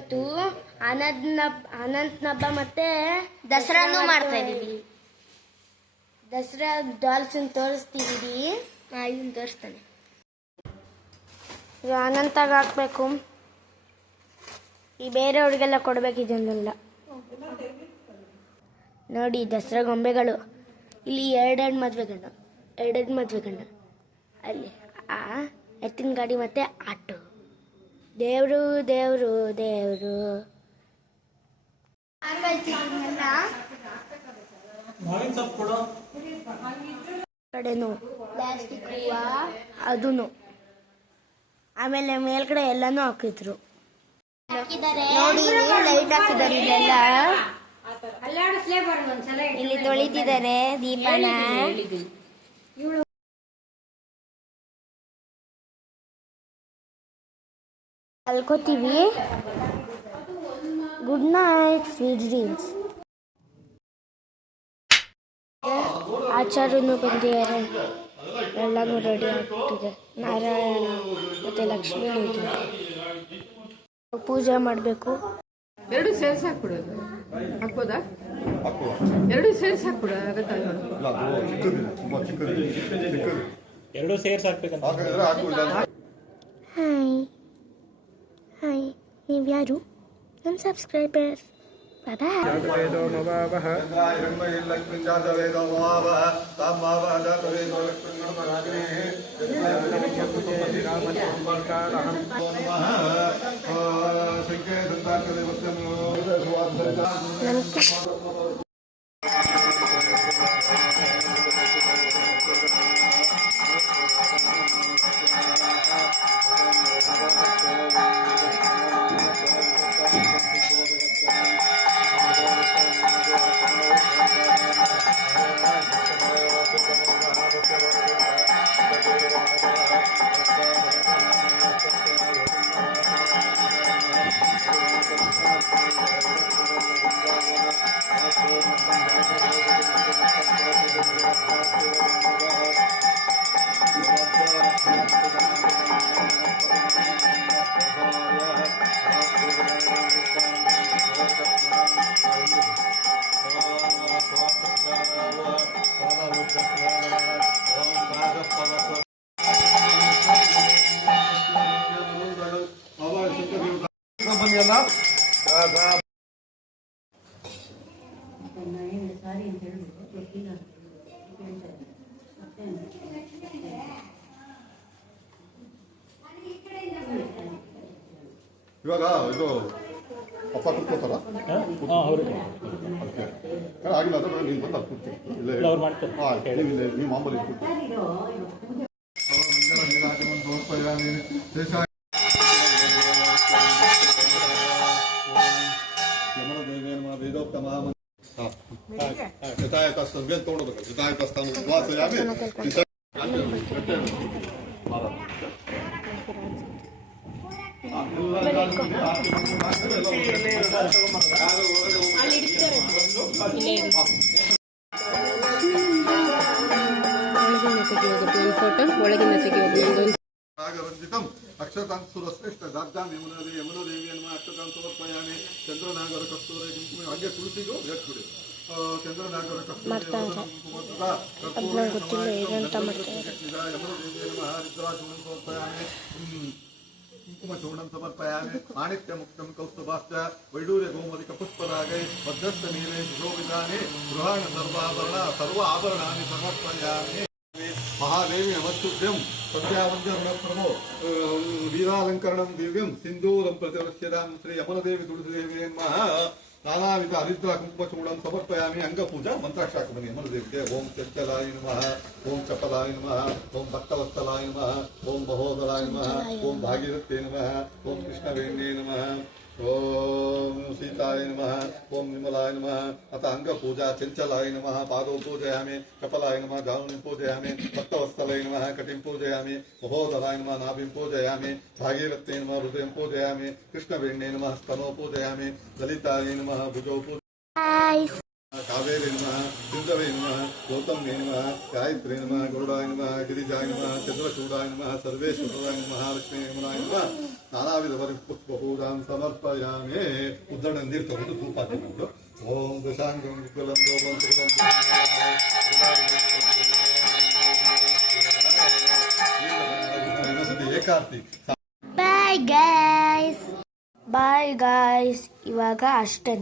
ಇವತ್ತು ಅನಂತನ ಹಬ್ಬ ಮತ್ತೆ ದಸರಾನು ಮಾಡ್ತಾ ಇದೀವಿ. ದಸರಾ ಡಾಲ್ಸ್ ತೋರಿಸ್ತಿದೀವಿ. ಇದನ್ನ ತೋರಿಸ್ತಾನೆ. ಇದು ಅನಂತಾಗ ಹಾಕ್ಬೇಕು. ಈ ಬೇರೆಯವ್ರಿಗೆಲ್ಲ ಕೊಡ್ಬೇಕಿದನ್ನೆಲ್ಲ. ನೋಡಿ ದಸರಾ ಗೊಂಬೆಗಳು. ಇಲ್ಲಿ ಎರಡೆರಡು ಮದುವೆ ಗಂಡು ಅಲ್ಲಿ ಎತ್ತಿನ ಗಾಡಿ ಮತ್ತೆ ಆಟೋ. ದೇವರು ದೇವರು ದೇವರು ಕಡೆನು ಪ್ಲಾಸ್ಟಿಕ್ ಹೂವ ಅದೂನು. ಆಮೇಲೆ ಮೇಲ್ಗಡೆ ಎಲ್ಲಾನು ಹಾಕಿದ್ರು. ನೋಡಿ ಲೈಟ್ ಹಾಕಿದ್ದಾರೆ. ಇಲ್ಲೆಲ್ಲ ಇಲ್ಲಿ ತೊಳಿತಿದ್ದಾರೆ ದೀಪನ. ಅಲ್ಕೋತೀವಿ. Good night, sweet dreams. ಆಚಾರ್ಯನು ಬಂದಿದ್ದಾರೆ. ಎಲ್ಲಾನು ರೆಡಿ ಆಗ್ತಿದೆ. ನಾರಾಯಣ ಮತ್ತೆ ಲಕ್ಷ್ಮೀ ಪೂಜೆ ಮಾಡಬೇಕು. ಎರಡು ಸೇರ್ಸಿ ಹಾಕ್ಬಿಡೋದು. ಹಾಕ್ಬೋದಾ? ಎರಡು ಸೇರ್ಸಿ ಹಾಕ್ಬಿಡ ಆಗುತ್ತಾ? ಎರಡು ಸೇರ್ಸಿ ಹಾಕ್ಬೇಕಂತ. ಹಾಯ್, ನೀವು ಯಾರು? ನಮ್ಮ ಸಬ್ಸ್ಕ್ರೈಬರ್. ಇವಾಗ ಇದು ಅಪ್ಪ ಕುತ್ಕೋತಾರ ಆಗಿಲ್ಲ ಅಂದ್ರೆ ನೀನು ಬಂದು ಕೂರ್ತೀನಿ. ನೀವು ಮಾಮೂಲಿ ತಗೊಂಡೋಗ್ಬೇಕು. ರಂಜಿತಂ ಅಕ್ಷತಾಂತ ಸುರಶ್ರೇಷ್ಠ ದಾರ್ಧಾಂ ಯಮುನದೇವಿ ಅನ್ನುವ ಅಕ್ಷತಾಂತ ಸಮರ್ಪಯಾಮಿ. ಚಂದ್ರನಾಗರ ಕಸ್ತೂರಿ ಕುಂಕುಮ ಹಾಗೆ ತುಳಸಿಗೂ ಬೇಕ್ಬಿಡಿ. ಚಂದ್ರನಾಗರ ಕಸ್ತೂರಿ ಸಮರ್ಪಯಾಮಿ. ಕುಂಕುಮಚೂರ್ಣಂ ಸಮರ್ಪಯಾಮಿ. ಮಾಣಿಕ್ಯ ಮುಕ್ತಂ ಕೌಸ್ತುಭಾಶ್ಚ ವೈಡೂರ್ಯ ಗೋಮದಿಕ ಪುಷ್ಪರಾಗೈ ಮಧ್ಯಸ್ಥ ನೀರೇ ಗೃಹವಿಧಾನಿ ಗೃಹಾಣ ಸರ್ವಾಭರಣ ಸರ್ವ ಆಭರಣಾನಿ ಸಮರ್ಪಯಾಮಿ. ಮಹಾದೇವಿ ನಮಸ್ತುಭ್ಯಂ ಸಂಧ್ಯಾವಂದ್ಯಪ್ರಭೋ ವೀರಾಲಂಕರಣಂ ದಿವ್ಯಂ ಸಿಂಧೂರಂ ಪ್ರತಿವೃಶ್ಯದಾಂ ಶ್ರೀ ಯಮನದೇವಿ ತುಳಸಿದೇವಿ ನಮಃ. ನಾನಾವಿಧ ಹರಿದ್ರ ಕುಂಕುಮಚೂರ್ಣಂ ಸಮರ್ಪಯಾಮಿ. ಅಂಗಪೂಜಾ ಮಂತ್ರಾಕ್ಷಾಕ ಬನ್ನಿ ಯಮನದೇವಿಗೆ. ಓಂ ಚಂಚಲಾಯ ನಮಃ, ಓಂ ಕಪಲಾಯ ನಮಃ, ಓಂ ಭಕ್ತವತ್ಸಲಾಯ ನಮಃ, ಓಂ ಮಹೋದರಾಯ ನಮಃ, ಓಂ ಭಾಗೀರಥ್ಯೇ ನಮಃ, ಓಂ ಕೃಷ್ಣವೇಣ್ಯೇ ನಮಃ, ಓಂ ಸೀತಾಯ ನಮಃ, ಓಂ ವಿಮಲಾಯ ನಮಃ. ಅಥ ಅಂಗಪೂಜಾ. ಚಂಚಲಾಯ ನಮಃ ಪಾದೋ ಪೂಜಯಾಮಿ, ಕಪಲಾಯ ನಮಃ ಜಾನುನಿಂ ಪೂಜಯಾಮಿ, ಭಕ್ತವತ್ಸಲಾಯ ನಮಃ ಕಟಿಂ ಪೂಜಯಾಮಿ, ಮಹೋದರಾಯ ನಮಃ ನಾಭಿಂ ಪೂಜಯಾಮಿ, ಭಾಗೀರಥ್ಯೇ ನಮಃ ಹೃದಯಂ ಪೂಜಯಾಮಿ, ಕೃಷ್ಣವೇಣ್ಯೇ ನಮಃ ಸ್ತನೋ ಪೂಜಯಾಮಿ, ಲಲಿತಾಯ ನಮಃ ಭುಜೋ ಪೂಜಯಾಮಿ. कावेरी नमः सिंधवे नमः गौतम्ये नमः गायत्रे नमः गौडाय नमः गिरिजाय नमः चंद्रचूडाय नमः सर्वेश्वराय नमः लक्ष्मी यमुनाय नमः नानाविध पुष्पपूजां समर्पयामि उद्धरण ನೀರು ತಗೊಂಡು ಧೂಪ ಹಾಕಿಕೊಂಡು ಓಂ ದಶಾಂಗಂ ವಿಕಲಂ ಗೋಪಂ ಏಕಾರ್ತಿ ಬಾಯ್ ಗಾಯ್ಸ್ ಇವಾಗ ಅಷ್ಟೇ.